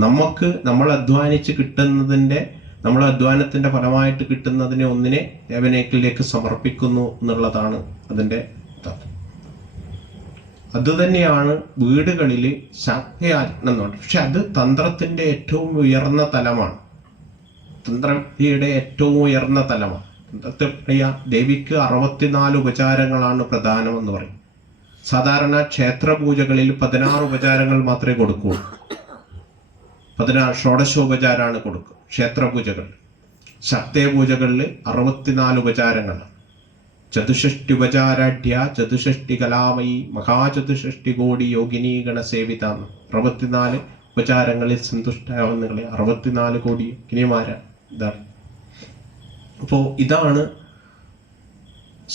നമുക്ക് നമ്മൾ അധ്വാനിച്ച് കിട്ടുന്നതിൻ്റെ, നമ്മളെ അധ്വാനത്തിൻ്റെ ഫലമായിട്ട് കിട്ടുന്നതിനെ ഒന്നിനെ ദേവനേക്കിലേക്ക് സമർപ്പിക്കുന്നു എന്നുള്ളതാണ് അതിൻ്റെ തത്വം. അതുതന്നെയാണ് വീടുകളിൽ ശാക്തയാചരണം എന്ന് പറയുന്നത്. പക്ഷെ അത് തന്ത്രത്തിൻ്റെ ഏറ്റവും ഉയർന്ന തലമാണ്. തന്ത്രയുടെ ഏറ്റവും ഉയർന്ന തലമാണ്. തന്ത്രത്തിൽ പറയാ ദേവിക്ക് 64 ഉപചാരങ്ങളാണ് പ്രധാനമെന്ന് പറയും. സാധാരണ ക്ഷേത്ര പൂജകളിൽ 16 ഉപചാരങ്ങൾ മാത്രമേ കൊടുക്കുകയുള്ളൂ. 16 ഷോഡശോപചാരമാണ് കൊടുക്കുക ക്ഷേത്ര പൂജകൾ. ശക്തേ പൂജകളിൽ 64 ഉപചാരങ്ങളാണ്. ചതുഷ്ടി ഉപചാരാഢ്യ ചതുഷ്ടി കലാമയി മഹാചതുഷ്ടി കോടി യോഗിനി ഗണസേവിത. 64 ഉപചാരങ്ങളിൽ സന്തുഷ്ടയാവുന്നകളെ 64 കോടി യോഗിനിമാരാണ്. ഇതാണ്. അപ്പോൾ ഇതാണ്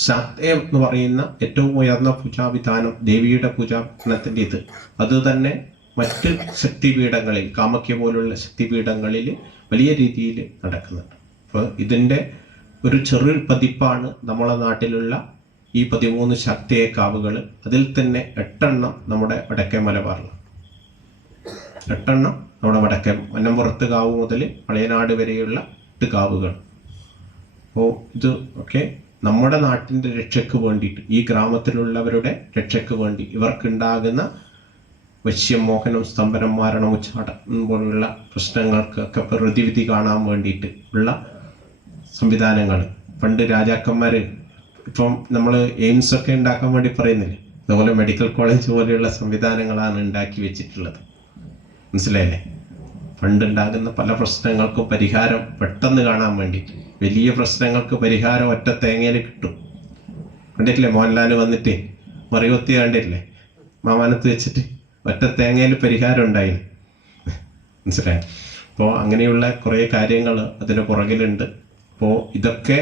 ശാക്തേയം എന്ന് പറയുന്ന ഏറ്റവും ഉയർന്ന പൂജാവിധാനം, ദേവിയുടെ പൂജാവിധാനത്തിൻ്റെ ഇത്. അത് തന്നെ മറ്റ് ശക്തിപീഠങ്ങളിൽ, കാമക്യ പോലുള്ള ശക്തിപീഠങ്ങളിൽ വലിയ രീതിയിൽ നടക്കുന്നുണ്ട്. അപ്പോൾ ഇതിൻ്റെ ഒരു ചെറിയ പതിപ്പാണ് നമ്മളെ നാട്ടിലുള്ള ഈ 13 ശക്തിയെ കാവുകൾ. അതിൽ തന്നെ 8 നമ്മുടെ വടക്കേ മലബാറിലാണ്. 8 നമ്മുടെ വടക്കേ മന്നമ്പുറത്ത് കാവ് മുതൽ പഴയനാട് വരെയുള്ള 8 കാവുകൾ. അപ്പോൾ ഇത് ഒക്കെ നമ്മുടെ നാട്ടിൻ്റെ രക്ഷയ്ക്ക് വേണ്ടിയിട്ട്, ഈ ഗ്രാമത്തിലുള്ളവരുടെ രക്ഷയ്ക്ക് വേണ്ടി, ഇവർക്കുണ്ടാകുന്ന വശ്യം, മോഹനം, സ്തംഭനം, മാരണം, ഉച്ചാടനം പോലുള്ള പ്രശ്നങ്ങൾക്കൊക്കെ പ്രതിവിധി കാണാൻ വേണ്ടിയിട്ട് ഉള്ള സംവിധാനങ്ങൾ. പണ്ട് രാജാക്കന്മാർ, ഇപ്പം നമ്മൾ എയിംസ് ഒക്കെ ഉണ്ടാക്കാൻ വേണ്ടി പറയുന്നില്ലേ, അതുപോലെ മെഡിക്കൽ കോളേജ് പോലെയുള്ള സംവിധാനങ്ങളാണ് ഉണ്ടാക്കി വെച്ചിട്ടുള്ളത്. മനസ്സിലായില്ലേ? പണ്ടുണ്ടാകുന്ന പല പ്രശ്നങ്ങൾക്കും പരിഹാരം പെട്ടെന്ന് കാണാൻ വേണ്ടിയിട്ട്, വലിയ പ്രശ്നങ്ങൾക്ക് പരിഹാരം ഒറ്റ തേങ്ങയിൽ കിട്ടും. കണ്ടിട്ടില്ലേ മോഹൻലാൽ വന്നിട്ട് മറികൊത്തി കണ്ടിട്ടില്ലേ, മാമാനത്ത് വെച്ചിട്ട് ഒറ്റ തേങ്ങയിൽ പരിഹാരം ഉണ്ടായി. മനസ്സിലായി? അപ്പോൾ അങ്ങനെയുള്ള കുറേ കാര്യങ്ങൾ അതിന് പുറകിലുണ്ട്. അപ്പോൾ ഇതൊക്കെ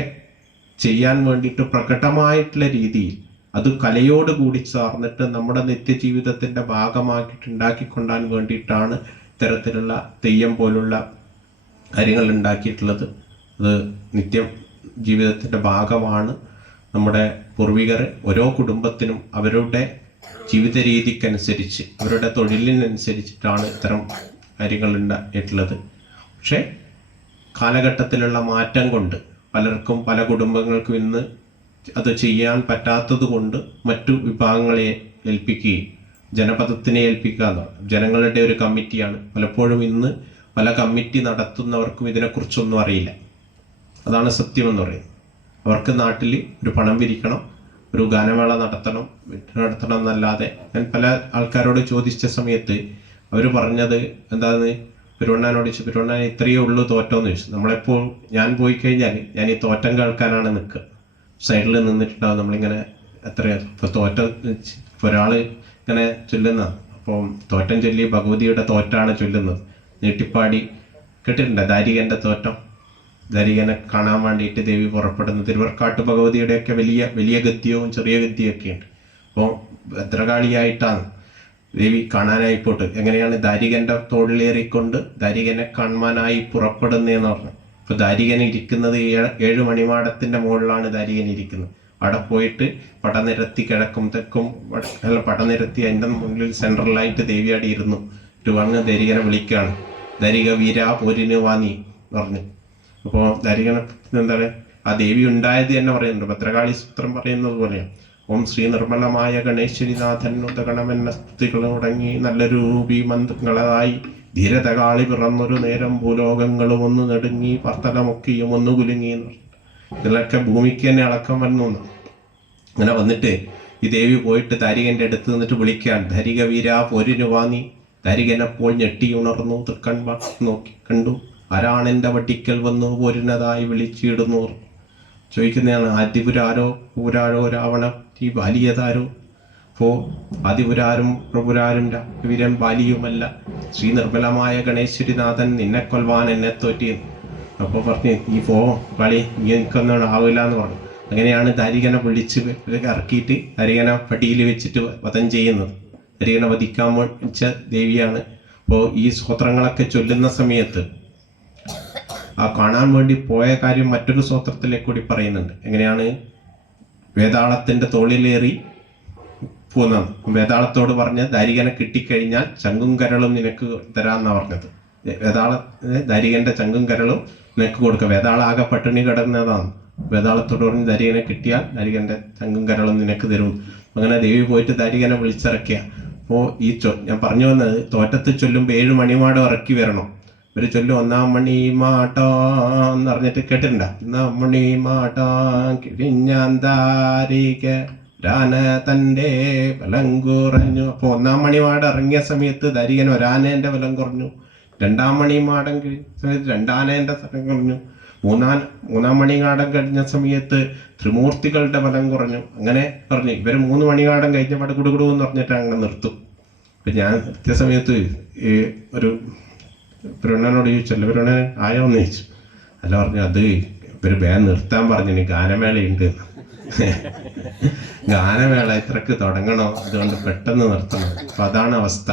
ചെയ്യാൻ വേണ്ടിയിട്ട് പ്രകടമായിട്ടുള്ള രീതിയിൽ അത് കലയോട് കൂടി ചേർന്നിട്ട് നമ്മുടെ നിത്യജീവിതത്തിൻ്റെ ഭാഗമാക്കിയിട്ട് ഉണ്ടാക്കിക്കൊണ്ടാൻ വേണ്ടിയിട്ടാണ് ഇത്തരത്തിലുള്ള തെയ്യം പോലുള്ള കാര്യങ്ങൾ ഉണ്ടാക്കിയിട്ടുള്ളത്. അത് നിത്യം ജീവിതത്തിൻ്റെ ഭാഗമാണ്. നമ്മുടെ പൂർവികർ ഓരോ കുടുംബത്തിനും അവരുടെ ജീവിത രീതിക്കനുസരിച്ച്, അവരുടെ തൊഴിലിനനുസരിച്ചിട്ടാണ് ഇത്തരം കാര്യങ്ങൾ ഉണ്ടായിട്ടുള്ളത്. പക്ഷേ കാലഘട്ടത്തിലുള്ള മാറ്റം കൊണ്ട് പലർക്കും, പല കുടുംബങ്ങൾക്കും ഇന്ന് അത് ചെയ്യാൻ പറ്റാത്തത് കൊണ്ട് മറ്റു വിഭാഗങ്ങളെ ഏൽപ്പിക്കുകയും ജനപദത്തിനെ ഏൽപ്പിക്കുക എന്നാണ്. ജനങ്ങളുടെ ഒരു കമ്മിറ്റിയാണ്. പലപ്പോഴും ഇന്ന് പല കമ്മിറ്റി നടത്തുന്നവർക്കും ഇതിനെക്കുറിച്ചൊന്നും അറിയില്ല. അതാണ് സത്യമെന്ന് പറയുന്നത്. അവർക്ക് നാട്ടിൽ ഒരു പണം പിരിക്കണം, ഒരു ഗാനമേള നടത്തണം എന്നല്ലാതെ, ഞാൻ പല ആൾക്കാരോട് ചോദിച്ച സമയത്ത് അവർ പറഞ്ഞത് എന്താണെന്ന്, പെരുവണ്ണാനോട് ചോദിച്ചു, പെരുവണ്ണാൻ ഇത്രയേ ഉള്ളൂ തോറ്റോന്ന് ചോദിച്ചു. നമ്മളെപ്പോൾ ഞാൻ പോയി കഴിഞ്ഞാൽ ഞാൻ ഈ തോറ്റം കേൾക്കാനാണ് നിൽക്കുക. സൈഡിൽ നിന്നിട്ടുണ്ടാവും. നമ്മളിങ്ങനെ എത്രയാണ് ഇപ്പോൾ തോറ്റം, ഒരാൾ ഇങ്ങനെ ചൊല്ലുന്ന, അപ്പോൾ തോറ്റം ചൊല്ലി ഭഗവതിയുടെ തോറ്റാണ് ചൊല്ലുന്നത്. നീട്ടിപ്പാടി കേട്ടിട്ടുണ്ട്, ദാരികൻ്റെ തോറ്റം. ദാരികനെ കാണാൻ വേണ്ടിയിട്ട് ദേവി പുറപ്പെടുന്നത്. തിരുവർക്കാട്ട് ഭഗവതിയുടെയൊക്കെ വലിയ വലിയ ഗദ്യവും ചെറിയ ഗദ്യമൊക്കെ ഉണ്ട്. അപ്പോൾ ഭദ്രകാളിയായിട്ടാണ് ദേവി കാണാനായിപ്പോട്ട്. എങ്ങനെയാണ് ദാരികൻ്റെ തോളിലേറിക്കൊണ്ട് ദാരികനെ കാണാനായി പുറപ്പെടുന്നതെന്ന് പറഞ്ഞു. ഇപ്പോൾ ദാരികൻ ഇരിക്കുന്നത് 7 മണിമാടത്തിൻ്റെ മുകളിലാണ് ദാരികൻ ഇരിക്കുന്നത്. അവിടെ പോയിട്ട് പടനിരത്തി കിഴക്കും തെക്കും പടനിരത്തി അതിൻ്റെ മുന്നിൽ സെൻട്രലായിട്ട് ദേവി അവിടെ ഇരുന്നു. വന്ന് ദാരികനെ വിളിക്കുകയാണ്, ദാരിക വീരാ പോരിന് വാങ്ങി പറഞ്ഞു. അപ്പോൾ ദാരികനെ എന്താണ് ആ ദേവി ഉണ്ടായത് തന്നെ പറയുന്നുണ്ട്. ഭദ്രകാളി സൂത്രം പറയുന്നത് പോലെയാണ്. ഓം ശ്രീ നിർമ്മലമായ ഗണേശ്വരിനാഥൻ ഉദഗണമെന്ന സ്തുതികൾ തുടങ്ങി നല്ലൊരു രൂപി മന്ത്രങ്ങളായി ധീരതകാളി പിറന്നൊരു നേരം ഭൂലോകങ്ങളും ഒന്ന് നെടുങ്ങി പർത്തലമൊക്കെയും ഒന്ന് കുലുങ്ങി എന്ന് പറഞ്ഞു. ഇതിലൊക്കെ ഭൂമിക്ക് തന്നെ ഇളക്കം വന്നു. അങ്ങനെ വന്നിട്ട് ഈ ദേവി പോയിട്ട് ദാരികൻ്റെ അടുത്ത് നിന്നിട്ട് വിളിക്കാൻ, ധരിക വീരാ പോരിനു വാങ്ങി. ദാരികനപ്പോൾ ഞെട്ടിയുണർന്നു, തൃക്കൺപാ നോക്കി കണ്ടു, ആരാണെൻ്റെ വട്ടിക്കൽ വന്നു പോരുന്നതായി വിളിച്ചിടുന്നു. ചോദിക്കുന്നതാണ്, ആദിപുരാരോ പൂരാരോ രാവണ ഈ ബാലിയതാരോ? അപ്പോൾ ആദിപുരാരും പ്രപുരാരും വീരൻ ബാലിയുമല്ല, ശ്രീ നിർമ്മലമായ ഗണേശ്വരിനാഥൻ നിന്നെ കൊൽവാൻ എന്നെ തോറ്റിയെന്ന്. അപ്പോൾ പറഞ്ഞു, നീ പോ കളി, നീ എനിക്കൊന്നും ആവില്ല എന്ന് പറഞ്ഞു. അങ്ങനെയാണ് ദാരികനെ വിളിച്ച് ഇറക്കിയിട്ട് ദാരികനെ പടിയിൽ വെച്ചിട്ട് വധം ചെയ്യുന്നത്. ദാരികനെ വധിക്കാൻ വെച്ച ദേവിയാണ്. അപ്പോൾ ഈ സ്തോത്രങ്ങളൊക്കെ ചൊല്ലുന്ന സമയത്ത് ആ കാണാൻ വേണ്ടി പോയ കാര്യം മറ്റൊരു സ്തോത്രത്തിലേക്ക് കൂടി പറയുന്നുണ്ട്. എങ്ങനെയാണ്? വേതാളത്തിൻ്റെ തോളിലേറി പോന്നത്. വേതാളത്തോട് പറഞ്ഞ് ദാരികനെ കിട്ടിക്കഴിഞ്ഞാൽ ചങ്കും കരളും നിനക്ക് തരാമെന്നാണ് പറഞ്ഞത്. ദാരികന്റെ ചങ്കും കരളും നിനക്ക് കൊടുക്കുക. വേതാളം ആകെ പട്ടിണി കിടന്നതാണ്. വേതാളത്തോട് പറഞ്ഞ് ദാരികനെ കിട്ടിയാൽ ദാരികന്റെ ചങ്കും കരളും നിനക്ക് തരും. അങ്ങനെ ദേവി പോയിട്ട് ദാരികനെ വിളിച്ചിറക്കിയ. അപ്പോൾ ഞാൻ പറഞ്ഞു വന്നത്, തോറ്റത്ത് ചൊല്ലുമ്പോൾ 7 മണിമാടം ഇറക്കി വരണം. ഇവർ ചൊല്ലും 1-ാം മണിമാട്ടോ എന്ന് പറഞ്ഞിട്ട് കേട്ടിട്ടുണ്ടോ? 1-ാം മണിമാട്ടോ കിഴിഞ്ഞാന്താരിക രാന തൻ്റെ ബലം കുറഞ്ഞു. അപ്പോൾ 1-ാം മണിമാടം ഇറങ്ങിയ സമയത്ത് ദാരികൻ ഒരാനേൻ്റെ ബലം കുറഞ്ഞു. 2-ാം മണിമാടം കഴിഞ്ഞ സമയത്ത് 2 ആനേൻ്റെ ബലം കുറഞ്ഞു. 3-ാം മണിമാടം കഴിഞ്ഞ സമയത്ത് ത്രിമൂർത്തികളുടെ ബലം കുറഞ്ഞു. അങ്ങനെ പറഞ്ഞു. ഇവർ 3 മണിമാടം കഴിഞ്ഞപാട് കുടുകുടുവെന്ന് പറഞ്ഞിട്ട് അങ്ങനെ നിർത്തും. അപ്പം ഞാൻ കൃത്യസമയത്ത് ഈ ഒരു പെരുണ്ണനോട് ചോദിച്ചല്ലോ, പെരുണ്ണൻ ആയോ എന്ന് ചോദിച്ചു. അല്ല പറഞ്ഞു, അത് ഇവർ വേഗം നിർത്താൻ പറഞ്ഞു, ഗാനമേളയുണ്ട്. ഗാനമേള ഇത്രക്ക് തുടങ്ങണോ, അതുകൊണ്ട് പെട്ടെന്ന് നിർത്തണം. അപ്പം അതാണ് അവസ്ഥ.